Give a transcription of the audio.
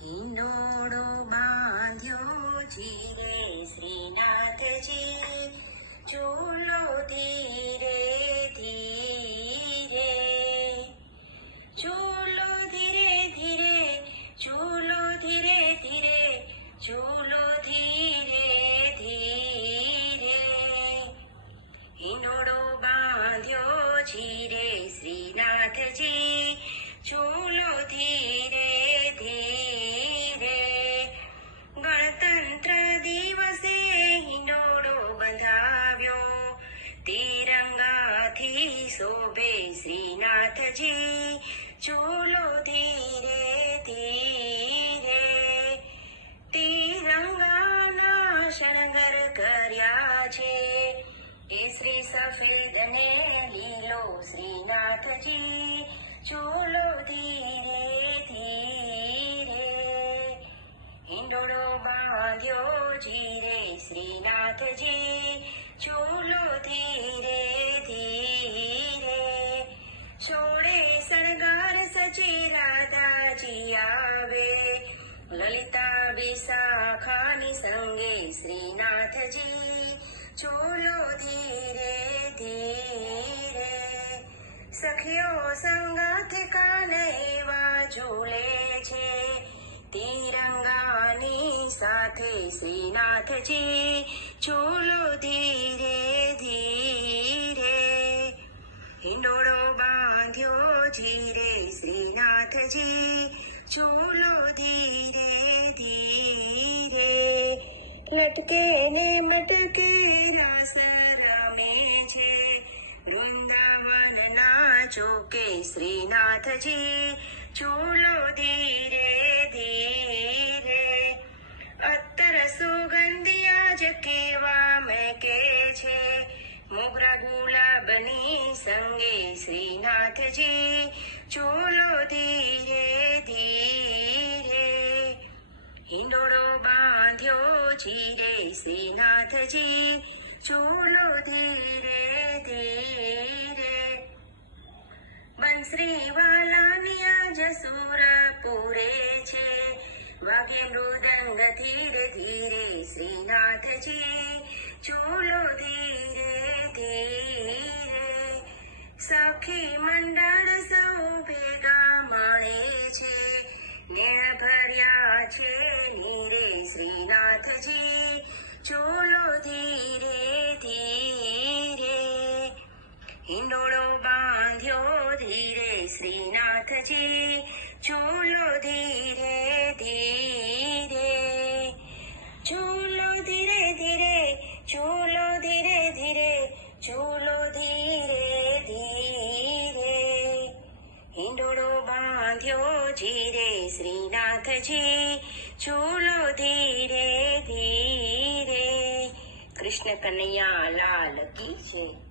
હિંડોળો બાંધ્યો ધીરે શ્રીનાથજી, ચૂલો ધીરે ધીરે, ચૂલો ધીરે ધીરે, ચૂલો ધીરે ધીરે, ચૂલો ધીરે ધીરે. હિંડોળો બાંધ્યો ધીરે શ્રીનાથજી, ચૂલો ધીરે ધીરે. ગણતંત્ર દિવસે હિંડોળો બંધાવ્યો, તિરંગાથી શોભે શ્રીનાથજી, ચૂલો ધીરે ધીરે. તિરંગાના શણગર કર્યા છે, કેસરી સફેદ ને લીલો શ્રીનાથજી, ચૂલો ધીરે ધીરે. હિંડોળો બાંધ્યો ધીરે શ્રીનાથજી, ચૂલો ધીરે ધીરે. છોડે શણગાર સચે રાધાજી આવે, લલિતા બેસાખાની સંગે શ્રીનાથજી, ચૂલો ધીરે ધીરે. સખીઓ સંગાથ કાને એવા ઝૂલે છે, તિરંગાની સાથે શ્રીનાથજી, ચૂલો ધીરે ધીરે. હિંડોળો બાંધ્યો ધીરે શ્રીનાથજી, ચૂલો ધીરે ધીરે. લટકે ને મટકે રાસ રમે છે, વૃંદાવનના ચોકે શ્રીનાથજી, ચૂલો ધીરે ધીરે. અત્તર સુગંધિયા જ કેવા મહેકે છે, મોગરા ગુલાબની સંગે શ્રીનાથજી, ચૂલો ધીરે ધીરે. હિંડોળો બાંધ્યો ધીરે શ્રીનાથજી, ચૂલો ધીરે ધીરે. બંસરીવાલાની આજ સુર પૂરે છે, વાગે મૃદંગ ધીરે ધીરે શ્રીનાથજી, ચૂલો ધીરે ધીરે. સખી મંડળ સૌ ભેગા મળે છે, નેણ ભર્યા છે નીરે શ્રીનાથજી, ચૂલો ધીરે ધીરે. હિંડોળો બાંધ્યો ધીરે શ્રીનાથજી, ચૂલો ધીરે ધીરે. ચૂલો ધીરે ધીરે, ચૂલો ધીરે ધીરે, ચૂલો ધીરે ધીરે. હિંડોળો બાંધ્યો ધીરે શ્રીનાથજી, ચૂલો ધીરે ધીરે. કૃષ્ણ કનૈયા લાલ કી જય.